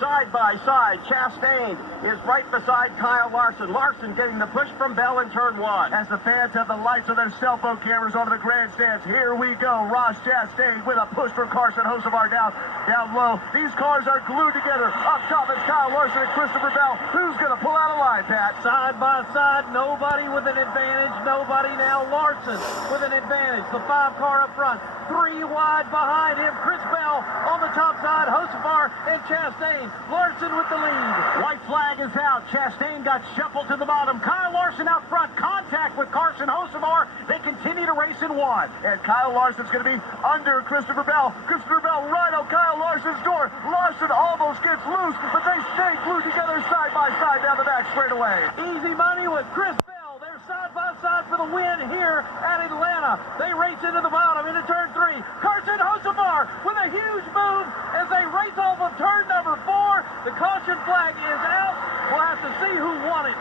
side by side. Chastain is right beside Kyle Larson. Larson getting the push from Bell in turn one. As the fans have the lights of their cell phone cameras over the grandstands, here we go. Ross Chastain with a push from Carson Hocevar down low. These cars are glued together. Up top is Kyle Larson and Christopher Bell. Who's going to pull out a line, Pat? Side by side, nobody with an advantage. Nobody now. Larson with an advantage. The 5 car up front. 3 wide behind him. Chris Bell on the top side. Hocevar and Chastain. Larson with the lead. White flag is out. Chastain got shuffled to the bottom. Kyle Larson out front. Contact with Carson Hocevar. They continue to race in 1. And Kyle Larson's going to be under Christopher Bell. Christopher Bell right on Kyle Larson's door. Larson almost gets loose, but they stay glued together side by side down the back straightaway. Easy money with Chris Bell. They're side by side for the win here at Atlanta. They race into the bottom into turn 3. Carson Hocevar with a huge move as they race off of turn number 4. The caution flag is out. We'll have to see who won it.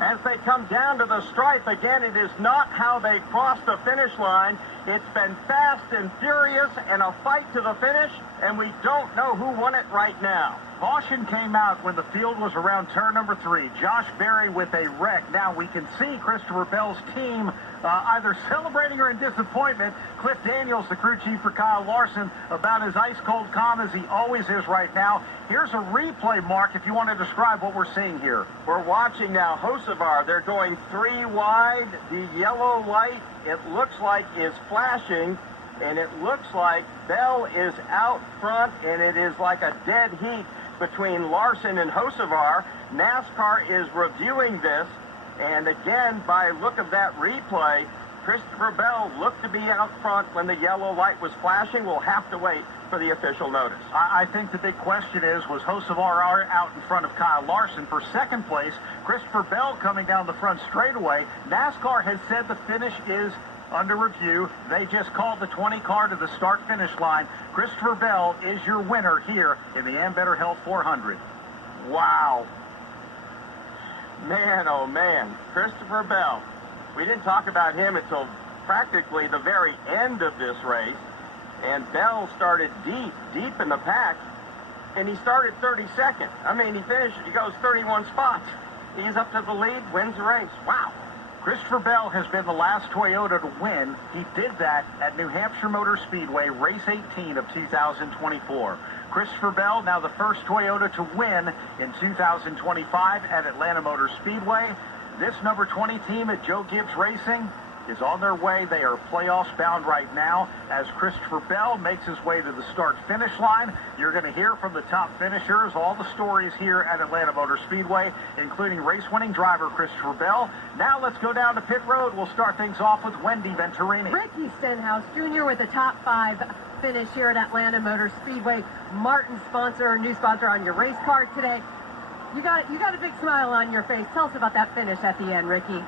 As they come down to the stripe again, it is not how they crossed the finish line. It's been fast and furious and a fight to the finish, and we don't know who won it right now. Caution came out when the field was around turn number 3. Josh Berry with a wreck. Now we can see Christopher Bell's team either celebrating or in disappointment. Cliff Daniels, the crew chief for Kyle Larson, about as ice-cold calm as he always is right now. Here's a replay, Mark, if you want to describe what we're seeing here. We're watching now Hocevar. They're going 3 wide. The yellow light, it looks like, is flashing. And it looks like Bell is out front, and it is like a dead heat between Larson and Hocevar. NASCAR is reviewing this, and again, by look of that replay, Christopher Bell looked to be out front when the yellow light was flashing. We'll have to wait for the official notice. I think the big question is, was Hocevar out in front of Kyle Larson for second place? Christopher Bell coming down the front straightaway. NASCAR has said the finish is under review. They just called the 20 car to the start-finish line. Christopher Bell is your winner here in the Ambetter Health 400. Wow. Man, oh man. Christopher Bell. We didn't talk about him until practically the very end of this race. And Bell started deep in the pack. And he started 32nd. I mean, he goes 31 spots. He's up to the lead, wins the race. Wow. Christopher Bell has been the last Toyota to win. He did that at New Hampshire Motor Speedway, race 18 of 2024. Christopher Bell, now the first Toyota to win in 2025 at Atlanta Motor Speedway. This number 20 team at Joe Gibbs Racing is on their way. They are playoffs bound right now as Christopher Bell makes his way to the start-finish line. You're going to hear from the top finishers, all the stories here at Atlanta Motor Speedway, including race-winning driver Christopher Bell. Now let's go down to pit road. We'll start things off with Wendy Venturini. Ricky Stenhouse Jr. with a top 5 finish here at Atlanta Motor Speedway. Martin sponsor, new sponsor on your race car today. You got a big smile on your face. Tell us about that finish at the end, Ricky.